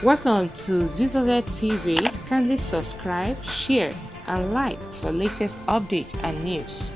Welcome to Zisodel TV. Kindly subscribe, share, and like for latest updates and news.